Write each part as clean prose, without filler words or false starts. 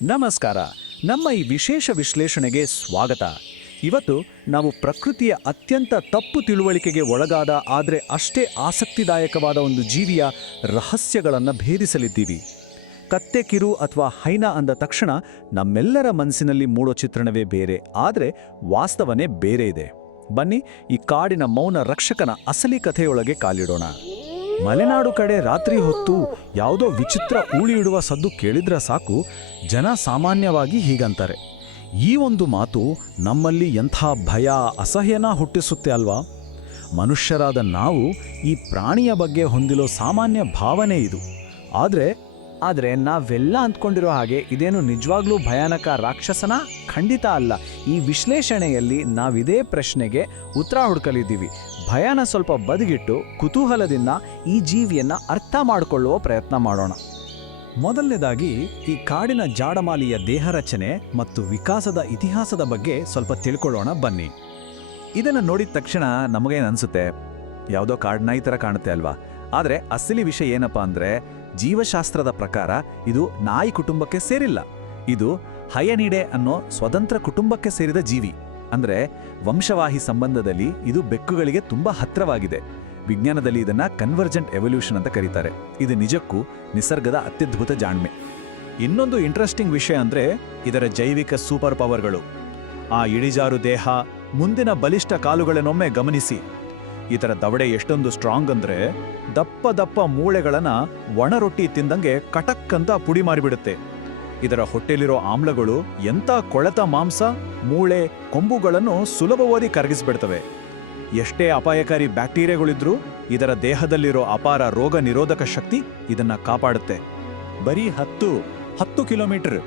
ನಮಸ್ಕಾರ. ನಮ್ಮ ಈ ವಿಶೇಷ ವಿಶ್ಲೇಷಣೆಗೆ ಸ್ವಾಗತ. ಇವತ್ತು ನಾವು ಪ್ರಕೃತಿಯ ಅತ್ಯಂತ ತಪ್ಪು ತಿಳುವಳಿಕೆಗೆ ಒಳಗಾದ ಆದರೆ ಅಷ್ಟೇ ಆಸಕ್ತಿದಾಯಕವಾದ ಒಂದು ಜೀವಿಯ ರಹಸ್ಯಗಳನ್ನು ಭೇದಿಸಲಿದ್ದೀವಿ. ಕತ್ತೆ ಕಿರು ಅಥವಾ ಹೈನಾ ಅಂದ ತಕ್ಷಣ ನಮ್ಮೆಲ್ಲರ ಮನಸ್ಸಿನಲ್ಲಿ ಮೂಡೋ ಚಿತ್ರಣವೇ ಬೇರೆ, ಆದರೆ ವಾಸ್ತವನೇ ಬೇರೆ ಇದೆ. ಬನ್ನಿ, ಈ ಕಾಡಿನ ಮೌನ ರಕ್ಷಕನ ಅಸಲಿ ಕಥೆಯೊಳಗೆ ಕಾಲಿಡೋಣ. ಮಲೆನಾಡು ಕಡೆ ರಾತ್ರಿ ಹೊತ್ತು ಯಾವುದೋ ವಿಚಿತ್ರ ಊಳಿಯಿಡುವ ಸದ್ದು ಕೇಳಿದ್ರೆ ಸಾಕು, ಜನ ಸಾಮಾನ್ಯವಾಗಿ ಹೀಗಂತಾರೆ. ಈ ಒಂದು ಮಾತು ನಮ್ಮಲ್ಲಿ ಎಂಥ ಭಯ, ಅಸಹ್ಯನ ಹುಟ್ಟಿಸುತ್ತೆ ಅಲ್ವಾ? ಮನುಷ್ಯರಾದ ನಾವು ಈ ಪ್ರಾಣಿಯ ಬಗ್ಗೆ ಹೊಂದಿರೋ ಸಾಮಾನ್ಯ ಭಾವನೆ ಇದು. ಆದರೆ ನಾವೆಲ್ಲ ಅಂದ್ಕೊಂಡಿರೋ ಹಾಗೆ ಇದೇನು ನಿಜವಾಗ್ಲೂ ಭಯಾನಕ ರಾಕ್ಷಸನ? ಖಂಡಿತ ಅಲ್ಲ. ಈ ವಿಶ್ಲೇಷಣೆಯಲ್ಲಿ ನಾವಿದೇ ಪ್ರಶ್ನೆಗೆ ಉತ್ತರ ಹುಡುಕಲಿದ್ದೀವಿ. ಭಯನ ಸ್ವಲ್ಪ ಬದಿಗಿಟ್ಟು ಕುತೂಹಲದಿಂದ ಈ ಜೀವಿಯನ್ನ ಅರ್ಥ ಮಾಡಿಕೊಳ್ಳುವ ಪ್ರಯತ್ನ ಮಾಡೋಣ. ಮೊದಲನೇದಾಗಿ ಈ ಕಾಡಿನ ಜಾಡಮಾಲಿಯ ದೇಹ ರಚನೆ ಮತ್ತು ವಿಕಾಸದ ಇತಿಹಾಸದ ಬಗ್ಗೆ ಸ್ವಲ್ಪ ತಿಳ್ಕೊಳ್ಳೋಣ ಬನ್ನಿ. ಇದನ್ನು ನೋಡಿದ ತಕ್ಷಣ ನಮಗೇನನ್ಸುತ್ತೆ, ಯಾವುದೋ ಕಾಡ್ನಾಯಿ ಥರ ಕಾಣುತ್ತೆ ಅಲ್ವಾ? ಆದರೆ ಅಸಲಿ ವಿಷಯ ಏನಪ್ಪಾ ಅಂದರೆ, ಜೀವಶಾಸ್ತ್ರದ ಪ್ರಕಾರ ಇದು ನಾಯಿ ಕುಟುಂಬಕ್ಕೆ ಸೇರಿಲ್ಲ. ಇದು ಹಯನಿಡೆ ಅನ್ನೋ ಸ್ವತಂತ್ರ ಕುಟುಂಬಕ್ಕೆ ಸೇರಿದ ಜೀವಿ. ಅಂದರೆ ವಂಶವಾಹಿ ಸಂಬಂಧದಲ್ಲಿ ಇದು ಬೆಕ್ಕುಗಳಿಗೆ ತುಂಬ ಹತ್ತಿರವಾಗಿದೆ. ವಿಜ್ಞಾನದಲ್ಲಿ ಇದನ್ನ ಕನ್ವರ್ಜೆಂಟ್ ಎವಲ್ಯೂಷನ್ ಅಂತ ಕರೀತಾರೆ. ಇದು ನಿಜಕ್ಕೂ ನಿಸರ್ಗದ ಅತ್ಯದ್ಭುತ ಜಾಣ್ಮೆ. ಇನ್ನೊಂದು ಇಂಟ್ರೆಸ್ಟಿಂಗ್ ವಿಷಯ ಅಂದರೆ ಇದರ ಜೈವಿಕ ಸೂಪರ್ ಪವರ್ಗಳು. ಆ ಇಳಿಜಾರು ದೇಹ, ಮುಂದಿನ ಬಲಿಷ್ಠ ಕಾಲುಗಳನ್ನೊಮ್ಮೆ ಗಮನಿಸಿ. ಇದರ ದವಡೆ ಎಷ್ಟೊಂದು ಸ್ಟ್ರಾಂಗ್ ಅಂದರೆ ದಪ್ಪ ದಪ್ಪ ಮೂಳೆಗಳನ್ನ ಒಣ ರೊಟ್ಟಿ ತಿಂದಂಗೆ ಕಟಕ್ ಅಂತ ಪುಡಿ ಮಾಡಿಬಿಡುತ್ತೆ. ಇದರ ಹೊಟ್ಟೆಲಿರೋ ಆಮ್ಲಗಳು ಎಂಥ ಕೊಳೆತ ಮಾಂಸ, ಮೂಳೆ, ಕೊಂಬುಗಳನ್ನು ಸುಲಭವಾಗಿ ಕರಗಿಸ್ಬಿಡ್ತವೆ. ಎಷ್ಟೇ ಅಪಾಯಕಾರಿ ಬ್ಯಾಕ್ಟೀರಿಯಾಗಳಿದ್ರೂ ಇದರ ದೇಹದಲ್ಲಿರೋ ಅಪಾರ ರೋಗ ನಿರೋಧಕ ಶಕ್ತಿ ಇದನ್ನ ಕಾಪಾಡುತ್ತೆ. ಬರೀ 10 ಕಿಲೋಮೀಟರ್.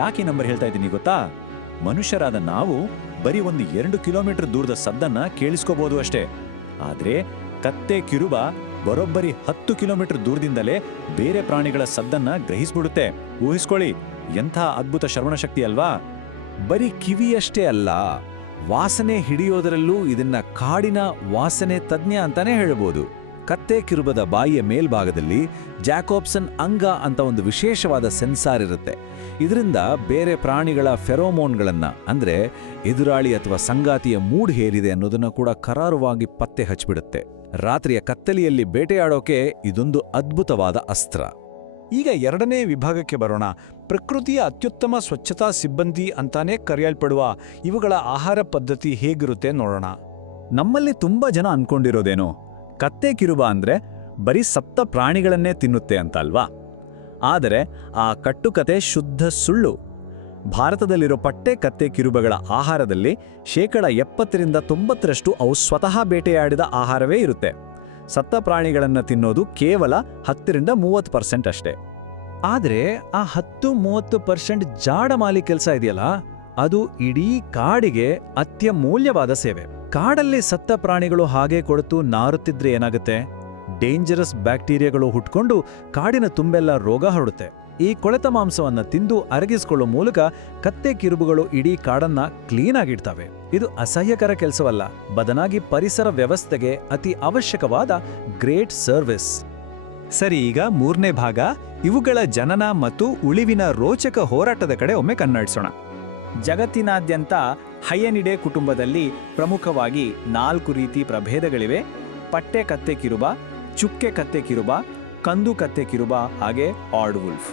ಯಾಕೆ ನಂಬರ್ ಹೇಳ್ತಾ ಇದ್ದೀನಿ ಗೊತ್ತಾ? ಮನುಷ್ಯರಾದ ನಾವು ಬರೀ ಒಂದು 2 ಕಿಲೋಮೀಟರ್ ದೂರದ ಸದ್ದನ್ನ ಕೇಳಿಸ್ಕೋಬಹುದು ಅಷ್ಟೇ. ಆದ್ರೆ ಕತ್ತೆ ಕಿರುಬ ಬರೋಬ್ಬರಿ 10 ಕಿಲೋಮೀಟರ್ ದೂರದಿಂದಲೇ ಬೇರೆ ಪ್ರಾಣಿಗಳ ಸದ್ದನ್ನ ಗ್ರಹಿಸ್ಬಿಡುತ್ತೆ. ಊಹಿಸ್ಕೊಳ್ಳಿ, ಎಂಥ ಅದ್ಭುತ ಶ್ರವಣಶಕ್ತಿ ಅಲ್ವಾ? ಬರೀ ಕಿವಿಯಷ್ಟೇ ಅಲ್ಲ, ವಾಸನೆ ಹಿಡಿಯೋದರಲ್ಲೂ ಇದನ್ನ ಕಾಡಿನ ವಾಸನೆ ತಜ್ಞ ಅಂತಾನೆ ಹೇಳ್ಬೋದು. ಕತ್ತೆ ಕಿರುಬದ ಬಾಯಿಯ ಮೇಲ್ಭಾಗದಲ್ಲಿ ಜಾಕೋಬ್ಸನ್ ಅಂಗ ಅಂತ ಒಂದು ವಿಶೇಷವಾದ ಸೆನ್ಸಾರ್ ಇರುತ್ತೆ. ಇದರಿಂದ ಬೇರೆ ಪ್ರಾಣಿಗಳ ಫೆರೋಮೋನ್ಗಳನ್ನ, ಅಂದ್ರೆ ಎದುರಾಳಿ ಅಥವಾ ಸಂಗಾತಿಯ ಮೂಡ್ ಹೇರಿದೆ ಅನ್ನೋದನ್ನ ಕೂಡ ಕರಾರುವಾಗಿ ಪತ್ತೆ ಹಚ್ಚಿಬಿಡುತ್ತೆ. ರಾತ್ರಿಯ ಕತ್ತಲೆಯಲ್ಲಿ ಬೇಟೆಯಾಡೋಕೆ ಇದೊಂದು ಅದ್ಭುತವಾದ ಅಸ್ತ್ರ. ಈಗ ಎರಡನೇ ವಿಭಾಗಕ್ಕೆ ಬರೋಣ. ಪ್ರಕೃತಿಯ ಅತ್ಯುತ್ತಮ ಸ್ವಚ್ಛತಾ ಸಿಬ್ಬಂದಿ ಅಂತಾನೆ ಕರೆಯಲ್ಪಡುವ ಇವುಗಳ ಆಹಾರ ಪದ್ಧತಿ ಹೇಗಿರುತ್ತೆ ನೋಡೋಣ. ನಮ್ಮಲ್ಲಿ ತುಂಬಾ ಜನ ಅನ್ಕೊಂಡಿರೋದೇನು, ಕತ್ತೆ ಕಿರುಬ ಅಂದ್ರೆ ಬರೀ ಸತ್ತ ಪ್ರಾಣಿಗಳನ್ನೇ ತಿನ್ನುತ್ತೆ ಅಂತ ಅಲ್ವಾ? ಆದರೆ ಆ ಕಟ್ಟುಕತೆ ಶುದ್ಧ ಸುಳ್ಳು. ಭಾರತದಲ್ಲಿರೋ ಪಟ್ಟೆ ಕತ್ತೆ ಕಿರುಬಗಳ ಆಹಾರದಲ್ಲಿ 70% ಅವು ಸ್ವತಃ ಬೇಟೆಯಾಡಿದ ಆಹಾರವೇ ಇರುತ್ತೆ. ಸತ್ತ ಪ್ರಾಣಿಗಳನ್ನು ತಿನ್ನೋದು ಕೇವಲ 10-30% ಅಷ್ಟೇ. ಆದರೆ ಆ 10-30% ಜಾಡಮಾಲಿ ಕೆಲಸ ಇದೆಯಲ್ಲ, ಅದು ಇಡೀ ಕಾಡಿಗೆ ಅತ್ಯಮೂಲ್ಯವಾದ ಸೇವೆ. ಕಾಡಲ್ಲಿ ಸತ್ತ ಪ್ರಾಣಿಗಳು ಹಾಗೆ ಕೊಡುತ್ತು ನಾರುತ್ತಿದ್ರೆ ಏನಾಗುತ್ತೆ? ಡೇಂಜರಸ್ ಬ್ಯಾಕ್ಟೀರಿಯಾಗಳು ಹುಟ್ಕೊಂಡು ಕಾಡಿನ ತುಂಬೆಲ್ಲ ರೋಗ ಹರಡುತ್ತೆ. ಈ ಕೊಳೆತ ಮಾಂಸವನ್ನ ತಿಂದು ಅರಗಿಸಿಕೊಳ್ಳೋ ಮೂಲಕ ಕತ್ತೆ ಕಿರುಬುಗಳು ಇಡೀ ಕಾಡನ್ನ ಕ್ಲೀನ್ ಆಗಿಡ್ತವೆ. ಇದು ಅಸಹ್ಯಕರ ಕೆಲಸವಲ್ಲ, ಬದಲಾಗಿ ಪರಿಸರ ವ್ಯವಸ್ಥೆಗೆ ಅತಿ ಅವಶ್ಯಕವಾದ ಗ್ರೇಟ್ ಸರ್ವಿಸ್. ಸರಿ, ಈಗ ಮೂರನೇ ಭಾಗ, ಇವುಗಳ ಜನನ ಮತ್ತು ಉಳಿವಿನ ರೋಚಕ ಹೋರಾಟದ ಕಡೆ ಒಮ್ಮೆ ಕಣ್ಣಾಡಿಸೋಣ. ಜಗತ್ತಿನಾದ್ಯಂತ ಹಯನಿಡೆ ಕುಟುಂಬದಲ್ಲಿ ಪ್ರಮುಖವಾಗಿ 4 ರೀತಿ ಪ್ರಭೇದಗಳಿವೆ. ಪಟ್ಟೆ ಕತ್ತೆ ಕಿರುಬ, ಚುಕ್ಕೆ ಕತ್ತೆ ಕಿರುಬ, ಕಂದು ಕತ್ತೆ ಕಿರುಬ ಹಾಗೆ ಆರ್ಡ್ ವುಲ್ಫ್.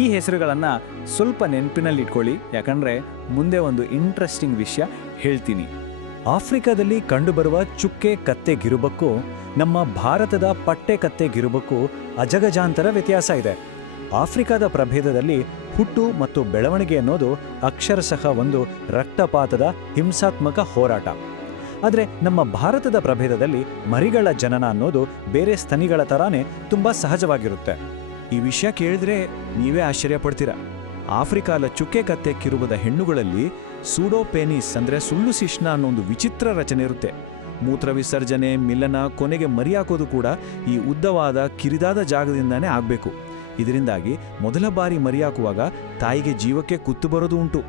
ಈ ಹೆಸರುಗಳನ್ನು ಸ್ವಲ್ಪ ನೆನಪಿನಲ್ಲಿಟ್ಕೊಳ್ಳಿ, ಯಾಕಂದರೆ ಮುಂದೆ ಒಂದು ಇಂಟ್ರೆಸ್ಟಿಂಗ್ ವಿಷಯ ಹೇಳ್ತೀನಿ. ಆಫ್ರಿಕಾದಲ್ಲಿ ಕಂಡುಬರುವ ಚುಕ್ಕೆ ಕತ್ತೆ ಗಿರುಬಕ್ಕೂ ನಮ್ಮ ಭಾರತದ ಪಟ್ಟೆ ಕತ್ತೆ ಗಿರುಬಕ್ಕೂ ಅಜಗಜಾಂತರ ವ್ಯತ್ಯಾಸ ಇದೆ. ಆಫ್ರಿಕಾದ ಪ್ರಭೇದದಲ್ಲಿ ಹುಟ್ಟು ಮತ್ತು ಬೆಳವಣಿಗೆ ಅನ್ನೋದು ಅಕ್ಷರಶಃ ಒಂದು ರಕ್ತಪಾತದ ಹಿಂಸಾತ್ಮಕ ಹೋರಾಟ. ಆದರೆ ನಮ್ಮ ಭಾರತದ ಪ್ರಭೇದದಲ್ಲಿ ಮರಿಗಳ ಜನನ ಅನ್ನೋದು ಬೇರೆ ಸ್ತನಿಗಳ ಥರಾನೇ ತುಂಬ ಸಹಜವಾಗಿರುತ್ತೆ. ಈ ವಿಷಯ ಕೇಳಿದ್ರೆ ನೀವೇ ಆಶ್ಚರ್ಯ ಪಡ್ತೀರಾ. ಆಫ್ರಿಕಾದ ಚುಕ್ಕೆ ಕತ್ತೆ ಕಿರುಬದ ಹೆಣ್ಣುಗಳಲ್ಲಿ ಸೂಡೋಪೆನಿಸ್ ಅಂದರೆ ಸುಳ್ಳು ಶಿಶ್ನ ಅನ್ನೋ ಒಂದು ವಿಚಿತ್ರ ರಚನೆ ಇರುತ್ತೆ. ಮೂತ್ರ ವಿಸರ್ಜನೆ, ಮಿಲನ, ಕೊನೆಗೆ ಮರಿ ಹಾಕೋದು ಕೂಡ ಈ ಉದ್ದವಾದ ಕಿರಿದಾದ ಜಾಗದಿಂದಾನೇ ಆಗಬೇಕು. ಇದರಿಂದಾಗಿ ಮೊದಲ ಬಾರಿ ಮರಿ ಹಾಕುವಾಗ ತಾಯಿಗೆ ಜೀವಕ್ಕೆ ಕುತ್ತು ಬರೋದು ಉಂಟು.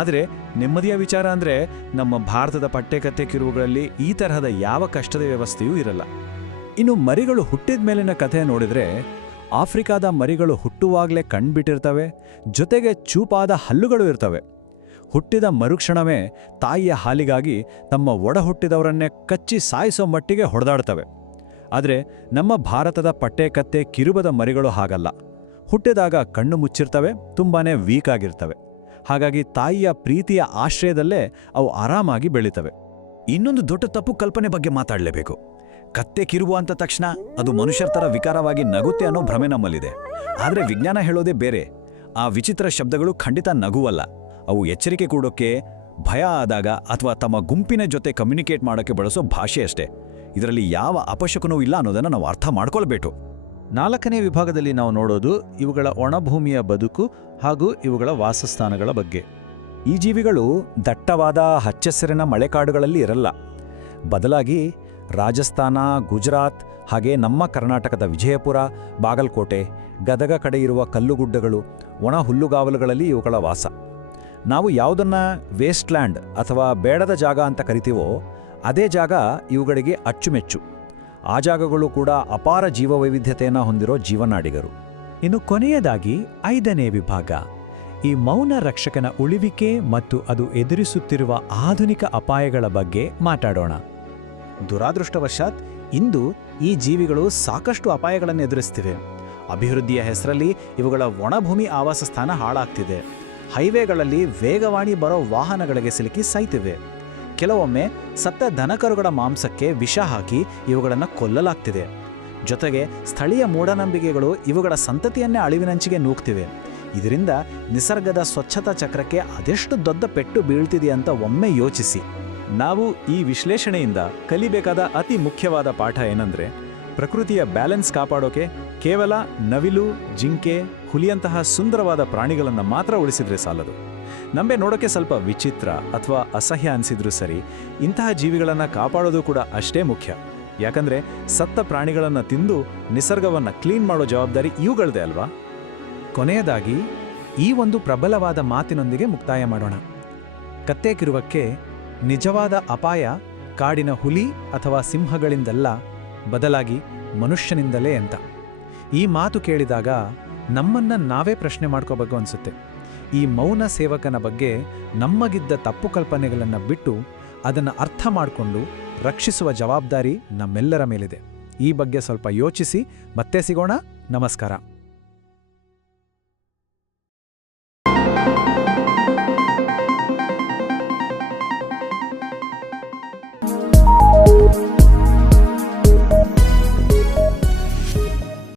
ಆದರೆ ನೆಮ್ಮದಿಯ ವಿಚಾರ ಅಂದರೆ ನಮ್ಮ ಭಾರತದ ಪಟ್ಟೆ ಕತ್ತೆ ಕಿರುಬುಗಳಲ್ಲಿ ಈ ತರಹದ ಯಾವ ಕಷ್ಟದ ವ್ಯವಸ್ಥೆಯೂ ಇರಲ್ಲ. ಇನ್ನು ಮರಿಗಳು ಹುಟ್ಟಿದ ಮೇಲಿನ ಕಥೆ ನೋಡಿದ್ರೆ ಆಫ್ರಿಕಾದ ಮರಿಗಳು ಹುಟ್ಟುವಾಗಲೇ ಕಣ್ಬಿಟ್ಟಿರ್ತವೆ, ಜೊತೆಗೆ ಚೂಪಾದ ಹಲ್ಲುಗಳು ಇರ್ತವೆ. ಹುಟ್ಟಿದ ಮರುಕ್ಷಣವೇ ತಾಯಿಯ ಹಾಲಿಗಾಗಿ ತಮ್ಮ ಒಡ ಹುಟ್ಟಿದವರನ್ನೇ ಕಚ್ಚಿ ಸಾಯಿಸೋ ಮಟ್ಟಿಗೆ ಹೊಡೆದಾಡ್ತವೆ. ಆದರೆ ನಮ್ಮ ಭಾರತದ ಪಟ್ಟೆಕತ್ತೆ ಕಿರುಬದ ಮರಿಗಳು ಹಾಗಲ್ಲ. ಹುಟ್ಟಿದಾಗ ಕಣ್ಣು ಮುಚ್ಚಿರ್ತವೆ, ತುಂಬಾನೇ ವೀಕ್ ಆಗಿರ್ತವೆ. ಹಾಗಾಗಿ ತಾಯಿಯ ಪ್ರೀತಿಯ ಆಶ್ರಯದಲ್ಲೇ ಅವು ಆರಾಮಾಗಿ ಬೆಳೀತವೆ. ಇನ್ನೊಂದು ದೊಡ್ಡ ತಪ್ಪು ಕಲ್ಪನೆ ಬಗ್ಗೆ ಮಾತಾಡಲೇಬೇಕು. ಕತ್ತೆ ಕಿರುಬು ಅಂತ ತಕ್ಷಣ ಅದು ಮನುಷ್ಯರ ಥರ ವಿಕಾರವಾಗಿ ನಗುತ್ತೆ ಅನ್ನೋ ಭ್ರಮೆ ನಮ್ಮಲ್ಲಿದೆ. ಆದರೆ ವಿಜ್ಞಾನ ಹೇಳೋದೇ ಬೇರೆ. ಆ ವಿಚಿತ್ರ ಶಬ್ದಗಳು ಖಂಡಿತ ನಗುವಲ್ಲ. ಅವು ಎಚ್ಚರಿಕೆ ಕೊಡೋಕ್ಕೆ, ಭಯ ಆದಾಗ ಅಥವಾ ತಮ್ಮ ಗುಂಪಿನ ಜೊತೆ ಕಮ್ಯುನಿಕೇಟ್ ಮಾಡೋಕ್ಕೆ ಬಳಸೋ ಭಾಷೆ ಅಷ್ಟೇ. ಇದರಲ್ಲಿ ಯಾವ ಅಪಶಕನೂ ಇಲ್ಲ ಅನ್ನೋದನ್ನು ನಾವು ಅರ್ಥ ಮಾಡ್ಕೊಳ್ಬೇಕು. 4ನೇ ವಿಭಾಗದಲ್ಲಿ ನಾವು ನೋಡೋದು ಇವುಗಳ ಒಣಭೂಮಿಯ ಬದುಕು ಹಾಗೂ ಇವುಗಳ ವಾಸಸ್ಥಾನಗಳ ಬಗ್ಗೆ. ಈ ಜೀವಿಗಳು ದಟ್ಟವಾದ ಹಚ್ಚೆಸರಿನ ಮಳೆಕಾಡುಗಳಲ್ಲಿ ಇರಲ್ಲ. ಬದಲಾಗಿ ರಾಜಸ್ಥಾನ, ಗುಜರಾತ್ ಹಾಗೆ ನಮ್ಮ ಕರ್ನಾಟಕದ ವಿಜಯಪುರ, ಬಾಗಲಕೋಟೆ, ಗದಗ ಕಡೆ ಇರುವ ಕಲ್ಲುಗುಡ್ಡಗಳು, ಒಣ ಹುಲ್ಲುಗಾವಲುಗಳಲ್ಲಿ ಇವುಗಳ ವಾಸ. ನಾವು ಯಾವುದನ್ನ ವೇಸ್ಟ್ಲ್ಯಾಂಡ್ ಅಥವಾ ಬೇಡದ ಜಾಗ ಅಂತ ಕರಿತೀವೋ ಅದೇ ಜಾಗ ಇವುಗಳಿಗೆ ಅಚ್ಚುಮೆಚ್ಚು. ಆ ಜಾಗಗಳು ಕೂಡ ಅಪಾರ ಜೀವವೈವಿಧ್ಯತೆಯನ್ನು ಹೊಂದಿರೋ ಜೀವನಾಡಿಗರು. ಇನ್ನು ಕೊನೆಯದಾಗಿ 5ನೇ ವಿಭಾಗ, ಈ ಮೌನ ರಕ್ಷಕನ ಉಳಿವಿಕೆ ಮತ್ತು ಅದು ಎದುರಿಸುತ್ತಿರುವ ಆಧುನಿಕ ಅಪಾಯಗಳ ಬಗ್ಗೆ ಮಾತಾಡೋಣ. ದುರಾದೃಷ್ಟವಶಾತ್ ಇಂದು ಈ ಜೀವಿಗಳು ಸಾಕಷ್ಟು ಅಪಾಯಗಳನ್ನು ಎದುರಿಸ್ತಿವೆ. ಅಭಿವೃದ್ಧಿಯ ಹೆಸರಲ್ಲಿ ಇವುಗಳ ಒಣಭೂಮಿ ಆವಾಸಸ್ಥಾನ ಹಾಳಾಗ್ತಿದೆ. ಹೈವೇಗಳಲ್ಲಿ ವೇಗವಾಣಿ ಬರೋ ವಾಹನಗಳಿಗೆ ಸಿಲುಕಿ ಸಾಯ್ತಿವೆ. ಕೆಲವೊಮ್ಮೆ ಸತ್ತ ದನಕರುಗಳ ಮಾಂಸಕ್ಕೆ ವಿಷ ಹಾಕಿ ಇವುಗಳನ್ನು ಕೊಲ್ಲಲಾಗ್ತಿದೆ. ಜೊತೆಗೆ ಸ್ಥಳೀಯ ಮೂಢನಂಬಿಕೆಗಳು ಇವುಗಳ ಸಂತತಿಯನ್ನೇ ಅಳಿವಿನಂಚಿಗೆ ನೂಗ್ತಿವೆ. ಇದರಿಂದ ನಿಸರ್ಗದ ಸ್ವಚ್ಛತಾ ಚಕ್ರಕ್ಕೆ ಅದೆಷ್ಟು ದೊಡ್ಡ ಪೆಟ್ಟು ಬೀಳ್ತಿದೆಯಂತ ಒಮ್ಮೆ ಯೋಚಿಸಿ. ನಾವು ಈ ವಿಶ್ಲೇಷಣೆಯಿಂದ ಕಲಿಬೇಕಾದ ಅತಿ ಮುಖ್ಯವಾದ ಪಾಠ ಏನಂದ್ರೆ, ಪ್ರಕೃತಿಯ ಬ್ಯಾಲೆನ್ಸ್ ಕಾಪಾಡೋಕೆ ಕೇವಲ ನವಿಲು, ಜಿಂಕೆ, ಹುಲಿಯಂತಹ ಸುಂದರವಾದ ಪ್ರಾಣಿಗಳನ್ನು ಮಾತ್ರ ಉಳಿಸಿದ್ರೆ ಸಾಲದು. ನಮಗೆ ನೋಡೋಕೆ ಸ್ವಲ್ಪ ವಿಚಿತ್ರ ಅಥವಾ ಅಸಹ್ಯ ಅನಿಸಿದ್ರೂ ಸರಿ, ಇಂತಹ ಜೀವಿಗಳನ್ನು ಕಾಪಾಡೋದು ಕೂಡ ಅಷ್ಟೇ ಮುಖ್ಯ. ಯಾಕಂದ್ರೆ ಸತ್ತ ಪ್ರಾಣಿಗಳನ್ನು ತಿಂದು ನಿಸರ್ಗವನ್ನು ಕ್ಲೀನ್ ಮಾಡೋ ಜವಾಬ್ದಾರಿ ಇವುಗಳದೇ ಅಲ್ವಾ? ಕೊನೆಯದಾಗಿ ಈ ಒಂದು ಪ್ರಬಲವಾದ ಮಾತಿನೊಂದಿಗೆ ಮುಕ್ತಾಯ ಮಾಡೋಣ. ಕತ್ತೆ ಕಿರುಬಕ್ಕೆ ನಿಜವಾದ ಅಪಾಯ ಕಾಡಿನ ಹುಲಿ ಅಥವಾ ಸಿಂಹಗಳಿಂದಲ್ಲ, ಬದಲಾಗಿ ಮನುಷ್ಯನಿಂದಲೇ ಅಂತ. ಈ ಮಾತು ಕೇಳಿದಾಗ ನಮ್ಮನ್ನ ನಾವೇ ಪ್ರಶ್ನೆ ಮಾಡ್ಕೋಬೇಕು ಅನ್ಸುತ್ತೆ. ಈ ಮೌನ ಸೇವಕನ ಬಗ್ಗೆ ನಮ್ಮಗಿದ್ದ ತಪ್ಪು ಕಲ್ಪನೆಗಳನ್ನು ಬಿಟ್ಟು ಅದನ್ನು ಅರ್ಥ ಮಾಡಿಕೊಂಡು ರಕ್ಷಿಸುವ ಜವಾಬ್ದಾರಿ ನಮ್ಮೆಲ್ಲರ ಮೇಲಿದೆ. ಈ ಬಗ್ಗೆ ಸ್ವಲ್ಪ ಯೋಚಿಸಿ ಮತ್ತೆ ಸಿಗೋಣ. ನಮಸ್ಕಾರ.